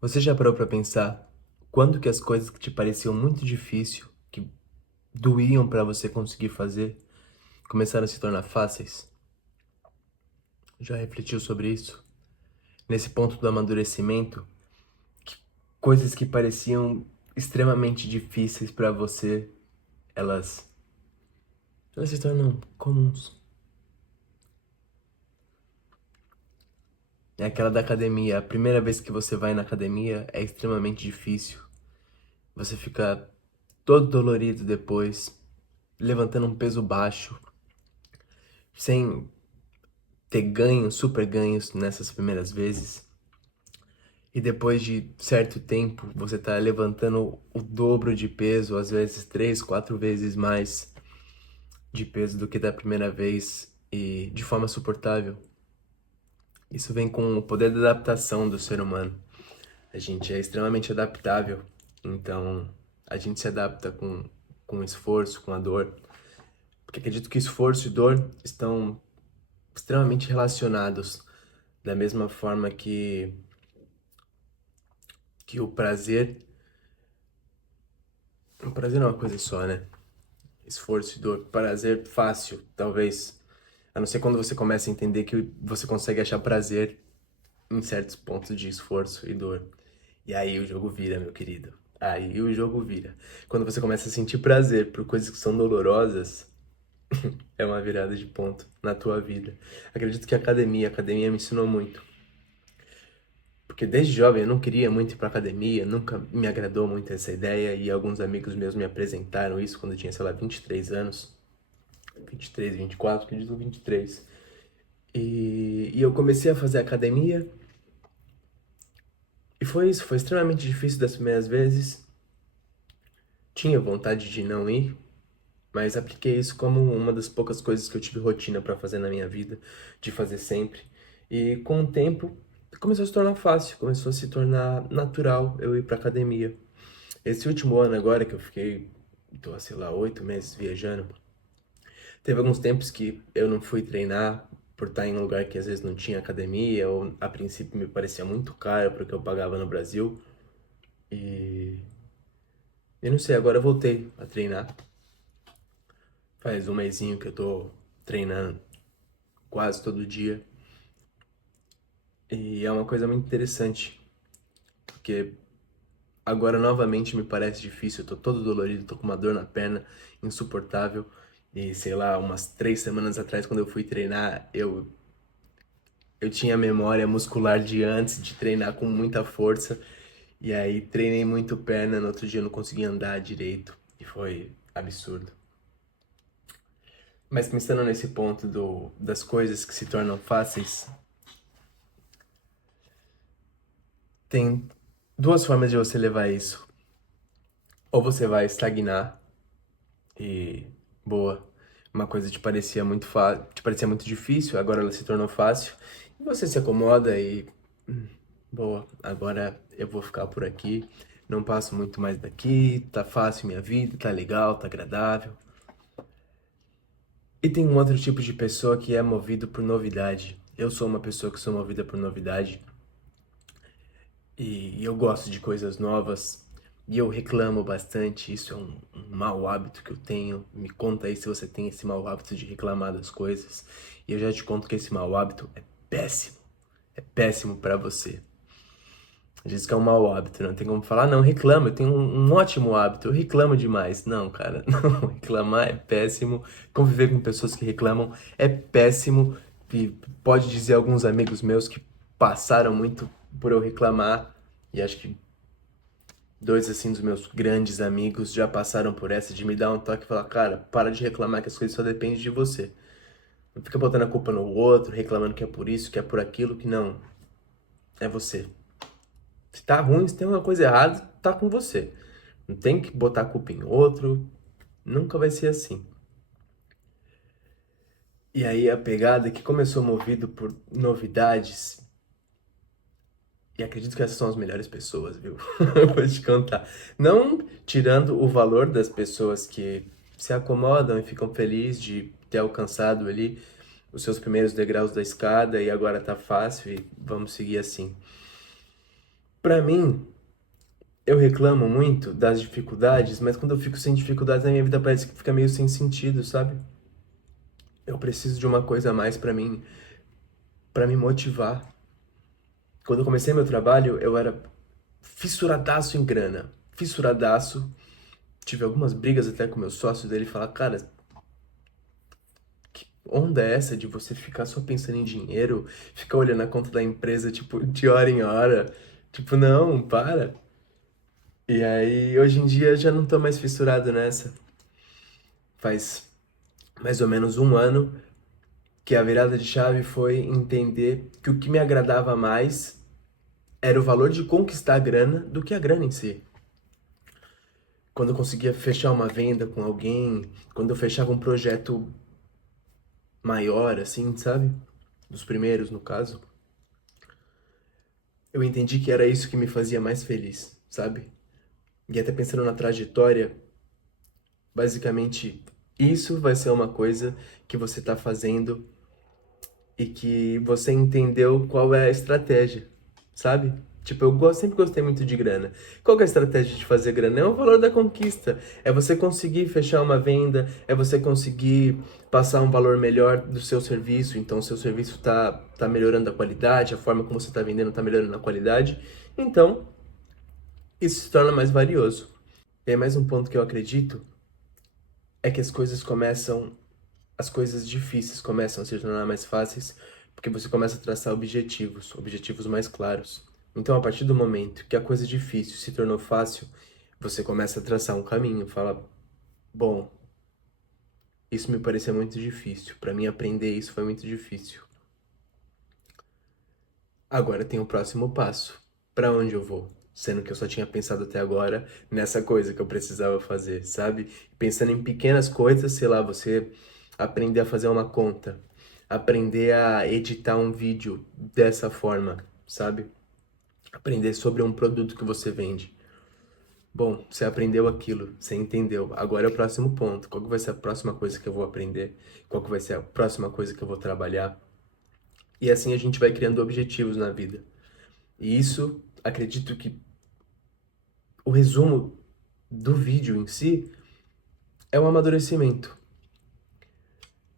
Você já parou pra pensar quando que as coisas que te pareciam muito difícil, que doíam pra você conseguir fazer, começaram a se tornar fáceis? Já refletiu sobre isso? Nesse ponto do amadurecimento, coisas que pareciam extremamente difíceis pra você, elas, elas se tornam comuns. É aquela da academia. A primeira vez que você vai na academia é extremamente difícil. Você fica todo dolorido depois, levantando um peso baixo, sem ter ganhos, super ganhos nessas primeiras vezes. E depois de certo tempo, você tá levantando o dobro de peso, às vezes 3, 4 vezes mais de peso do que da primeira vez e de forma suportável. Isso vem com o poder da adaptação do ser humano. A gente é extremamente adaptável, então a gente se adapta com esforço, com a dor. Porque acredito que esforço e dor estão extremamente relacionados, da mesma forma que o prazer. O prazer não é uma coisa só, né? Esforço e dor. Prazer fácil, talvez. A não ser quando você começa a entender que você consegue achar prazer em certos pontos de esforço e dor. E aí o jogo vira, meu querido. Aí o jogo vira. Quando você começa a sentir prazer por coisas que são dolorosas, é uma virada de ponto na tua vida. Acredito que a academia me ensinou muito. Porque desde jovem eu não queria muito ir pra academia, nunca me agradou muito essa ideia e alguns amigos meus me apresentaram isso quando eu tinha, sei lá, 23 anos. 23, 24, acredito 23. E eu comecei a fazer academia e foi isso, foi extremamente difícil das primeiras vezes. Tinha vontade de não ir, mas apliquei isso como uma das poucas coisas que eu tive rotina pra fazer na minha vida, de fazer sempre. E com o tempo começou a se tornar fácil, começou a se tornar natural eu ir pra academia. Esse último ano agora que eu fiquei, tô, sei lá, 8 meses viajando, teve alguns tempos que eu não fui treinar por estar em um lugar que às vezes não tinha academia, ou a princípio me parecia muito caro porque eu pagava no Brasil. E eu não sei, agora eu voltei a treinar. Faz um mesinho que eu tô treinando quase todo dia. E é uma coisa muito interessante, porque agora novamente me parece difícil, eu tô todo dolorido, tô com uma dor na perna insuportável. E sei lá, umas 3 semanas atrás, quando eu fui treinar, eu tinha memória muscular de antes de treinar com muita força. E aí treinei muito perna, no outro dia eu não conseguia andar direito. E foi absurdo. Mas pensando nesse ponto das coisas que se tornam fáceis, tem duas formas de você levar isso. Ou você vai estagnar e boa, uma coisa te parecia muito difícil, agora ela se tornou fácil. E você se acomoda e boa, agora eu vou ficar por aqui, não passo muito mais daqui, tá fácil minha vida, tá legal, tá agradável. E tem um outro tipo de pessoa que é movido por novidade. Eu sou uma pessoa que sou movida por novidade e eu gosto de coisas novas e eu reclamo bastante. Isso é um mau hábito que eu tenho. Me conta aí se você tem esse mau hábito de reclamar das coisas. E eu já te conto que esse mau hábito é péssimo pra você. Diz que é um mau hábito, não tem como falar, não, reclama, eu tenho um ótimo hábito, eu reclamo demais. Não, cara, não, reclamar é péssimo, conviver com pessoas que reclamam é péssimo, e pode dizer alguns amigos meus que passaram muito por eu reclamar, e acho que dois, assim, dos meus grandes amigos já passaram por essa de me dar um toque e falar, cara, para de reclamar que as coisas só dependem de você. Não fica botando a culpa no outro, reclamando que é por isso, que é por aquilo, que não, é você. Se tá ruim, se tem uma coisa errada, tá com você. Não tem que botar a culpa em outro, nunca vai ser assim. E aí a pegada é que começou movido por novidades, e acredito que essas são as melhores pessoas, viu? Eu vou te contar. Não tirando o valor das pessoas que se acomodam e ficam felizes de ter alcançado ali os seus primeiros degraus da escada e agora tá fácil e vamos seguir assim. Pra mim, eu reclamo muito das dificuldades, mas quando eu fico sem dificuldades na minha vida parece que fica meio sem sentido, sabe? Eu preciso de uma coisa a mais pra me motivar. Quando eu comecei meu trabalho, eu era fissuradaço em grana. Fissuradaço. Tive algumas brigas até com meu sócio dele falar, cara, que onda é essa de você ficar só pensando em dinheiro, ficar olhando a conta da empresa, tipo, de hora em hora? Tipo, não, para. E aí, hoje em dia, eu já não tô mais fissurado nessa. Faz mais ou menos um ano que a virada de chave foi entender que o que me agradava mais era o valor de conquistar a grana do que a grana em si. Quando eu conseguia fechar uma venda com alguém, quando eu fechava um projeto maior, assim, sabe? Dos primeiros, no caso, eu entendi que era isso que me fazia mais feliz, sabe? E até pensando na trajetória, basicamente, isso vai ser uma coisa que você tá fazendo e que você entendeu qual é a estratégia, sabe? Tipo, sempre gostei muito de grana. Qual que é a estratégia de fazer grana? É o valor da conquista. É você conseguir fechar uma venda, é você conseguir passar um valor melhor do seu serviço. Então, o seu serviço tá melhorando a qualidade, a forma como você tá vendendo tá melhorando a qualidade. Então, isso se torna mais valioso. E aí, mais um ponto que eu acredito é que as coisas difíceis começam a se tornar mais fáceis porque você começa a traçar objetivos, objetivos mais claros. Então, a partir do momento que a coisa difícil se tornou fácil, você começa a traçar um caminho, fala, bom, isso me parecia muito difícil, para mim aprender isso foi muito difícil. Agora tem o próximo passo. Para onde eu vou? Sendo que eu só tinha pensado até agora nessa coisa que eu precisava fazer, sabe? Pensando em pequenas coisas, sei lá, você aprender a fazer uma conta, aprender a editar um vídeo dessa forma, sabe? Aprender sobre um produto que você vende. Bom, você aprendeu aquilo, você entendeu. Agora é o próximo ponto. Qual que vai ser a próxima coisa que eu vou aprender? Qual que vai ser a próxima coisa que eu vou trabalhar? E assim a gente vai criando objetivos na vida. E isso, acredito que o resumo do vídeo em si é o amadurecimento.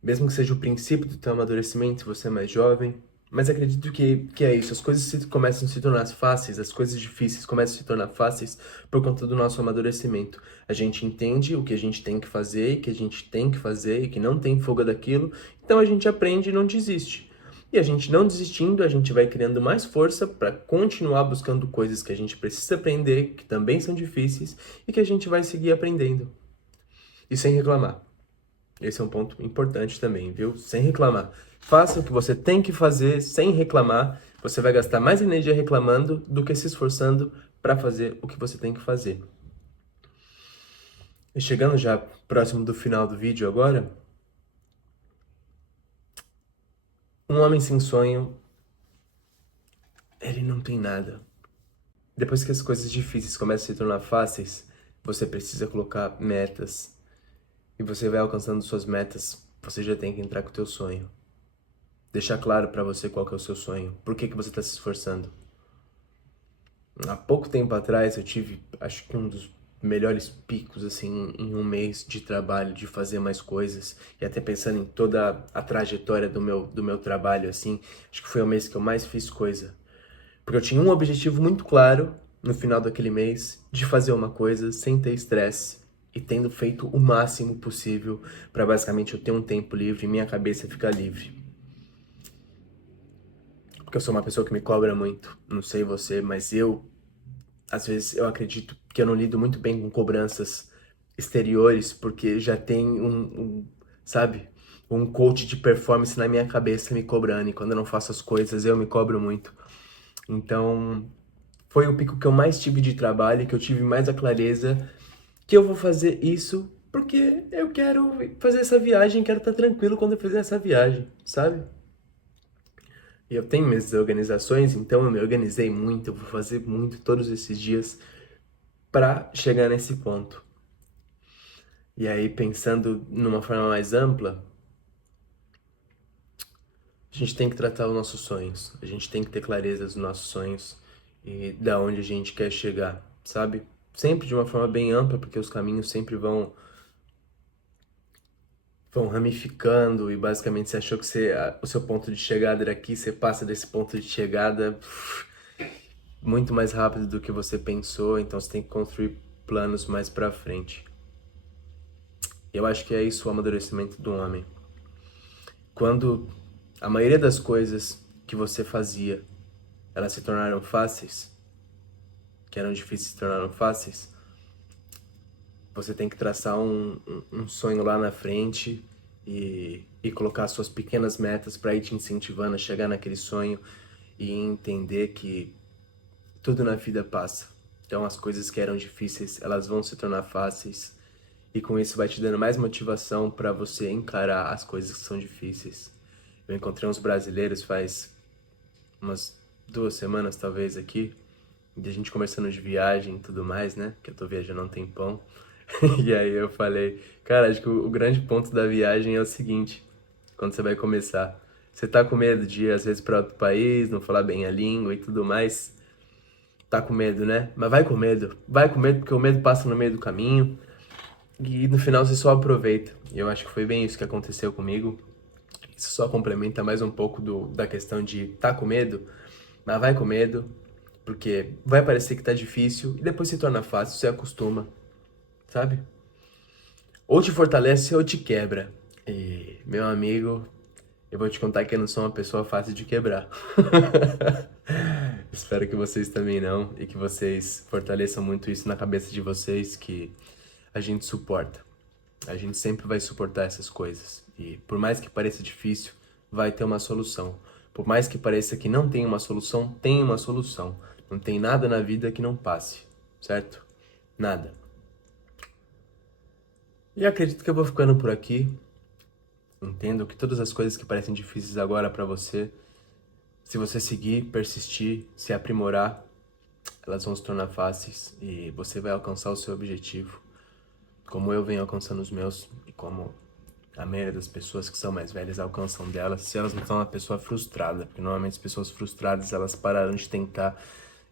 Mesmo que seja o princípio do teu amadurecimento, se você é mais jovem. Mas acredito que é isso. As coisas começam a se tornar fáceis, as coisas difíceis começam a se tornar fáceis por conta do nosso amadurecimento. A gente entende o que a gente tem que fazer, e que a gente tem que fazer e que não tem fuga daquilo. Então a gente aprende e não desiste. E a gente não desistindo, a gente vai criando mais força para continuar buscando coisas que a gente precisa aprender, que também são difíceis e que a gente vai seguir aprendendo. E sem reclamar. Esse é um ponto importante também, viu? Sem reclamar. Faça o que você tem que fazer sem reclamar. Você vai gastar mais energia reclamando do que se esforçando para fazer o que você tem que fazer. E chegando já próximo do final do vídeo agora, um homem sem sonho, ele não tem nada. Depois que as coisas difíceis começam a se tornar fáceis, você precisa colocar metas. E você vai alcançando suas metas, você já tem que entrar com o teu sonho. Deixar claro para você qual que é o seu sonho. Por que que você está se esforçando? Há pouco tempo atrás eu tive, acho que um dos melhores picos, assim, em um mês de trabalho, de fazer mais coisas, e até pensando em toda a trajetória do meu trabalho, assim, acho que foi o mês que eu mais fiz coisa. Porque eu tinha um objetivo muito claro, no final daquele mês, de fazer uma coisa sem ter estresse, e tendo feito o máximo possível para basicamente eu ter um tempo livre e minha cabeça ficar livre. Porque eu sou uma pessoa que me cobra muito, não sei você, mas às vezes eu acredito que eu não lido muito bem com cobranças exteriores, porque já tem sabe, um coach de performance na minha cabeça me cobrando, e quando eu não faço as coisas eu me cobro muito. Então, foi o pico que eu mais tive de trabalho, que eu tive mais a clareza que eu vou fazer isso porque eu quero fazer essa viagem, quero estar tranquilo quando eu fizer essa viagem, sabe? E eu tenho minhas organizações, então eu me organizei muito, eu vou fazer muito todos esses dias para chegar nesse ponto. E aí, pensando numa forma mais ampla, a gente tem que tratar os nossos sonhos, a gente tem que ter clareza dos nossos sonhos e da onde a gente quer chegar, sabe? Sempre de uma forma bem ampla, porque os caminhos sempre vão ramificando e basicamente você achou que o seu ponto de chegada era aqui, você passa desse ponto de chegada muito mais rápido do que você pensou, então você tem que construir planos mais pra frente. Eu acho que é isso o amadurecimento do homem. Quando a maioria das coisas que você fazia, elas se tornaram fáceis, que eram difíceis se tornaram fáceis, você tem que traçar um sonho lá na frente e colocar suas pequenas metas para ir te incentivando a chegar naquele sonho e entender que tudo na vida passa. Então as coisas que eram difíceis, elas vão se tornar fáceis e com isso vai te dando mais motivação para você encarar as coisas que são difíceis. Eu encontrei uns brasileiros faz umas 2 semanas talvez aqui, e a gente conversando de viagem e tudo mais, né? Que eu tô viajando há um tempão. E aí eu falei, cara, acho que o grande ponto da viagem é o seguinte, quando você vai começar. Você tá com medo de ir, às vezes, para outro país, não falar bem a língua e tudo mais. Tá com medo, né? Mas vai com medo. Vai com medo, porque o medo passa no meio do caminho. E no final você só aproveita. E eu acho que foi bem isso que aconteceu comigo. Isso só complementa mais um pouco da questão de tá com medo, mas vai com medo, porque vai parecer que tá difícil e depois se torna fácil, você acostuma, sabe? Ou te fortalece ou te quebra. E, meu amigo, eu vou te contar que eu não sou uma pessoa fácil de quebrar. Espero que vocês também não e que vocês fortaleçam muito isso na cabeça de vocês, que a gente suporta. A gente sempre vai suportar essas coisas. E por mais que pareça difícil, vai ter uma solução. Por mais que pareça que não tem uma solução, tem uma solução. Não tem nada na vida que não passe, certo? Nada. E acredito que eu vou ficando por aqui. Entendo que todas as coisas que parecem difíceis agora pra você, se você seguir, persistir, se aprimorar, elas vão se tornar fáceis e você vai alcançar o seu objetivo. Como eu venho alcançando os meus e como a maioria das pessoas que são mais velhas alcançam delas, se elas não são uma pessoa frustrada, porque normalmente as pessoas frustradas, elas pararam de tentar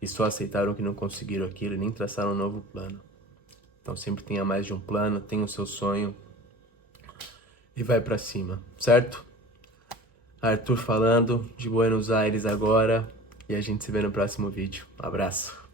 e só aceitaram que não conseguiram aquilo e nem traçaram um novo plano. Então sempre tenha mais de um plano, tenha o seu sonho e vai pra cima, certo? Arthur falando de Buenos Aires agora e a gente se vê no próximo vídeo. Abraço!